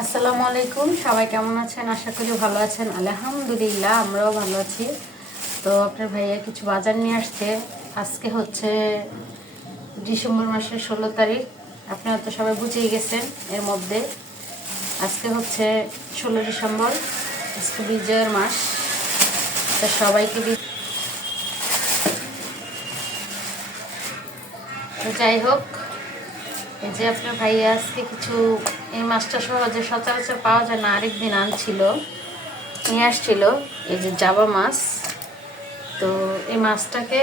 আসসালামু আলাইকুম। সবাই কেমন আছেন? আশা করি ভালো আছেন। আলহামদুলিল্লাহ, আমরাও ভালো আছি। তো আপনার ভাইয়া কিছু বাজার নিয়ে আসছে। আজকে হচ্ছে ডিসেম্বর মাসের ষোলো তারিখ। আপনারা তো সবাই বুঝেই গেছেন এর মধ্যে। আজকে হচ্ছে ষোলো ডিসেম্বর, আজকে বিজয়ের মাস। তো সবাইকে তো যাই হোক যে আপনার ভাই আজকে কিছু, এই মাছটা সহজে সচরাচর পাওয়া যায় না, আরেকদিন আনছিল, নিয়ে আসছিল, এই যে জাবা মাছ। তো এই মাছটাকে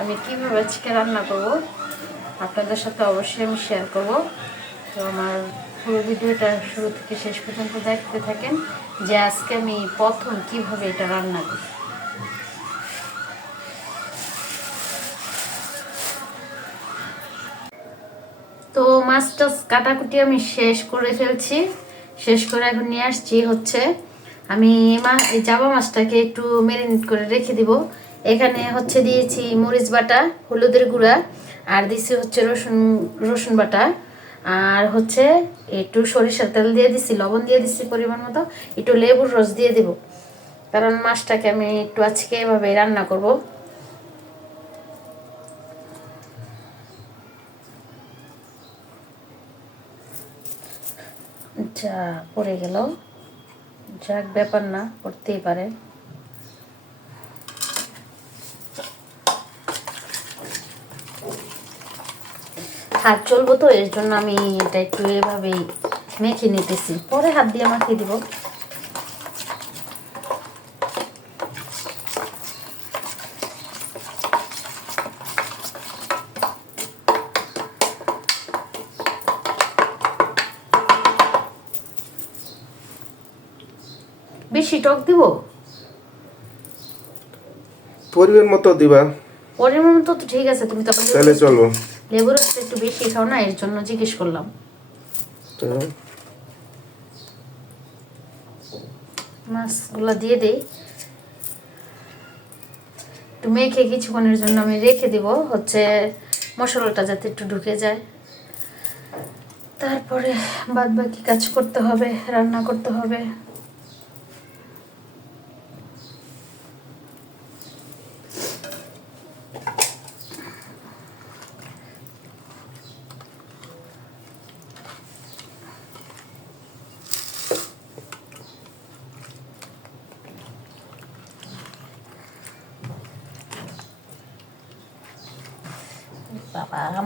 আমি কীভাবে আজকে রান্না করব, আপনাদের সাথে অবশ্যই আমি শেয়ার করব। তো আমার পুরো ভিডিওটা শুরু থেকে শেষ পর্যন্ত দেখতে থাকেন যে আজকে আমি প্রথম কীভাবে এটা রান্না করি। তো মাছ টাছ কাটাকুটি আমি শেষ করে ফেলছি। শেষ করে এখন নিয়ে আসছি হচ্ছে, আমি এই জাবা মাছটাকে একটু ম্যারিনেট করে রেখে দিব। এখানে হচ্ছে দিয়েছি মরিচ বাটা, হলুদের গুঁড়া, আর দিয়েছি হচ্ছে রসুন রসুন বাটা। আর হচ্ছে একটু সরিষার তেল দিয়ে দিছি, লবণ দিয়ে দিছি পরিমাণ মতো, একটু লেবুর রস দিয়ে দিব। কারণ মাছটাকে আমি একটু আজকে এভাবে রান্না করব। যা পড়ে গেল। যাক, ব্যাপার না, পড়তেই পারে। হাত চলবো তো, এর জন্য আমি এটা একটু এভাবেই মেখে নিতেছি। পরে হাত দিয়ে মাখিয়ে দিব। বেশি টক দিব? পরিমাণ মতো দিবা। পরিমাণ মতো তো ঠিক আছে তুমি তখন তাহলে চলবো। লেবুর রসটা একটু বেশি খাও না এর জন্য জিজ্ঞেস করলাম। তো মাছগুলো দিয়ে দেই। একটু মেখে কিছুক্ষণের জন্য আমি রেখে দিব হচ্ছে মশলাটা যাতে একটু ঢুকে যায়। তারপরে বাদ বাকি কাজ করতে হবে রান্না করতে হবে।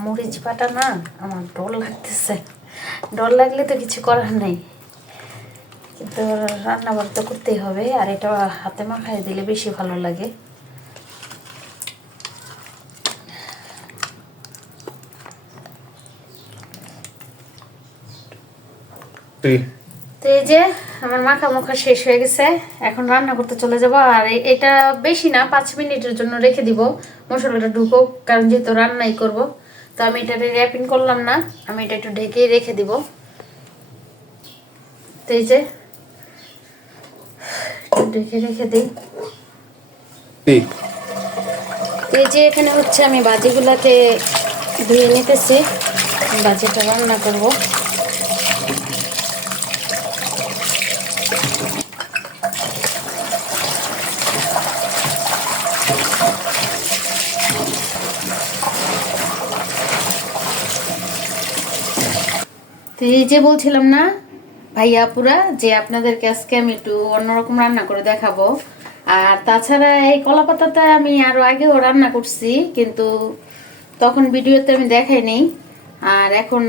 মরিচ বাটা না আমার ডর লাগতেছে। ডর লাগলে তো কিছু করার নেই। কিন্তু রান্না তো করতেই হবে আর এটা হাতে মাখায় দিলে বেশি ভালো লাগে। তো এই যে আমার মাখা মুখা শেষ হয়ে গেছে। এখন রান্না করতে চলে যাব আর এটা বেশি না পাঁচ মিনিটের জন্য রেখে দিব। মশলাটা ঢুকো কারণ যেহেতু রান্নাই করব। তো আমি এটা র্যাপিং করলাম না আমি এটা একটু ঢেকেই রেখে দিব। তো এই যে ঢেকে রেখে দিই। এই যে এখানে হচ্ছে আমি বাজিগুলাকে ধুয়ে নিতেছি বাজিটা রান্না করব। তো এই যে বলছিলাম না, ভাইয়া পুরা যে আপনাদেরকে আজকে আমি একটু অন্যরকম রান্না করে দেখাবো। আর তাছাড়া এই কলা পাতাটা আমি আরও আগেও রান্না করছি, কিন্তু তখন ভিডিওতে আমি দেখাই নেই। আর এখন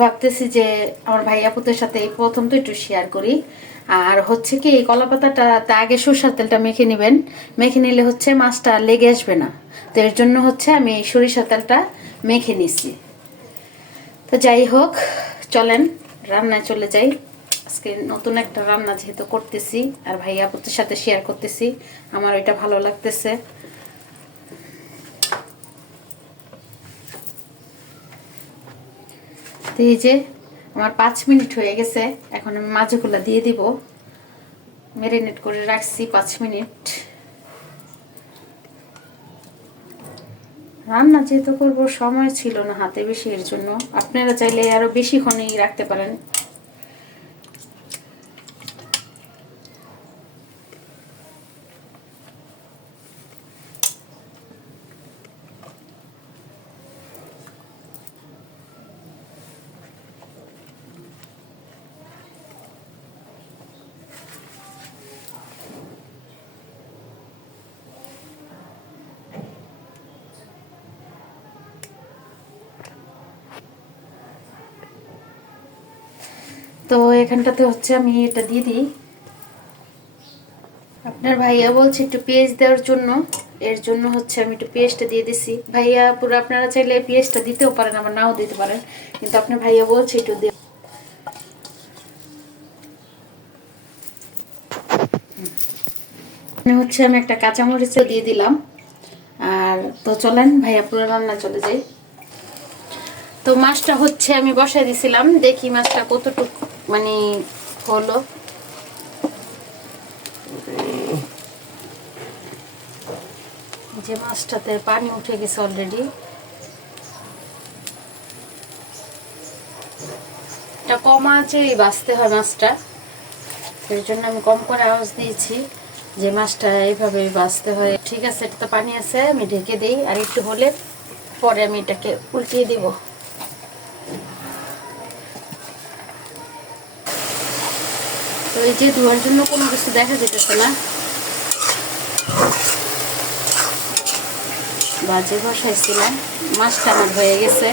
ভাবতেছি যে আমার ভাই আপুদের সাথে এই প্রথম তো একটু শেয়ার করি। আর হচ্ছে কি, এই কলা পাতাটা আগে সরষার তেলটা মেখে নেবেন। মেখে নিলে হচ্ছে মাছটা লেগে আসবে না। তো এর জন্য হচ্ছে আমি এই সরিষার তেলটা মেখে নিছি। তো যাই হোক চলেন, রান্নায় চলে যাই। আজকে নতুন একটা রান্না যেহেতু করতেছি, আর ভাই আপুদের সাথে শেয়ার করতেছি, আমার ওইটা ভালো লাগতেছে। এই যে, আমার পাঁচ মিনিট হয়ে গেছে, এখন আমি মাছগুলো দিয়ে দিব। ম্যারিনেট করে রাখছি পাঁচ মিনিট। রান্না যেহেতু করব, সময় ছিল না হাতে বেশি, এর জন্য। আপনারা চাইলে আরও বেশিক্ষণই রাখতে পারেন। তো এখানটাতে হচ্ছে আমি এটা দিয়ে দিই। আপনার ভাইয়া বলছে একটু পেঁয়াজ দেওয়ার জন্য, এর জন্য হচ্ছে আমি একটু পেঁয়াজটা দিয়ে দিছি। ভাইয়া, পুরো আপনারা চাইলে পেঁয়াজটা দিতেও পারেন, আবার নাও দিতে পারেন, কিন্তু আপনার ভাইয়া বলছে একটু দিয়ে হচ্ছে আমি একটা কাঁচামরিচও দিয়ে দিলাম। আর তো চলেন, ভাইয়া পুরো রান্না চলে যাই তো মাছটা হচ্ছে আমি বসাই দিছিলাম, দেখি মাছটা কতটুকু মানে হলো? যে মাছটাতে পানি উঠে গেছে অলরেডি এটা কম আঁচেই বাঁচতে হয় মাছটা। এর জন্য আমি কম করে আওয়াজ দিয়েছি যে মাছটা এইভাবে বাঁচতে হয়। ঠিক আছে এটা তো পানি আছে, আমি ঢেকে দিই। আর একটু হলে পরে আমি এটাকে উল্টিয়ে দিব। এই যে ধোয়ার জন্য কোনো কিছু দেখা যেতেছে না। বাজে বসাইছিলাম, মাছটা আমার হয়ে গেছে।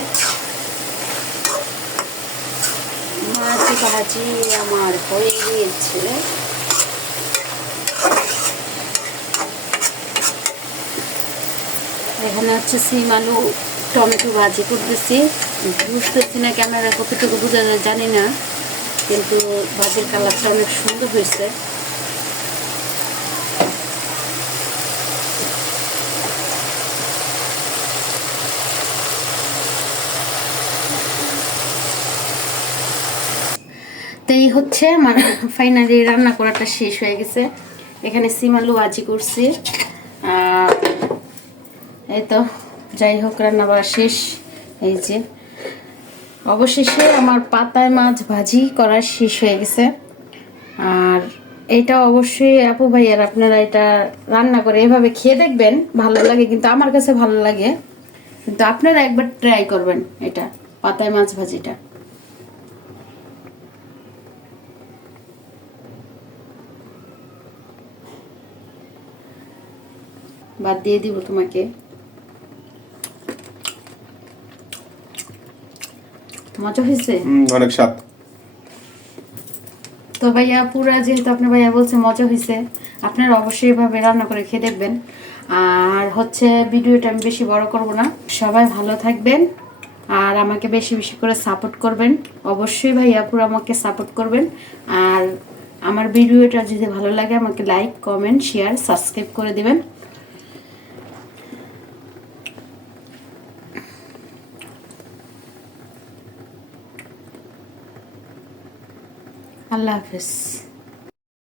মাছ ভাজি আমার হয়ে গিয়েছে। এখানে হচ্ছে সিম আলু, টমেটো ভাজি করতেছি। বুঝতেছি না ক্যামেরা কতটুকু বোঝা যায়, জানি না। কিন্তু ভাজির কালারটা অনেক সুন্দর হয়েছে। এই হচ্ছে আমার ফাইনালি রান্না করাটা শেষ হয়ে গেছে। এখানে সিম আলু ভাজি করছি। এই তো, যাই হোক, রান্না করা শেষ। এই যে অবশেষে আমার পাতায় মাছ ভাজি করা শেষ হয়ে গেছে। আর এটা অবশ্যই আপু ভাইয়ার আপনারা এটা রান্না করে এভাবে খেয়ে দেখবেন, ভালো লাগে কিন্তু আমার কাছে ভালো লাগে। কিন্তু আপনারা একবার ট্রাই করবেন এটা, পাতায় মাছ ভাজিটা। বাদ দিয়ে দিব তোমাকে। মজা হয়েছে? অনেক স্বাদ। তো ভাইয়া পুরা যেহেতু আপনার ভাইয়া বলছে মজা হয়েছে আপনারা অবশ্যই এভাবে রান্না করে খেয়ে দেখবেন। আর হচ্ছে ভিডিওটা আমি বেশি বড় করব না। সবাই ভালো থাকবেন আর আমাকে বেশি বেশি করে সাপোর্ট করবেন। অবশ্যই ভাইয়া পুরো আমাকে সাপোর্ট করবেন। আর আমার ভিডিওটা যদি ভালো লাগে আমাকে লাইক কমেন্ট শেয়ার সাবস্ক্রাইব করে দিবেন। আল্লাহ হাফেজ।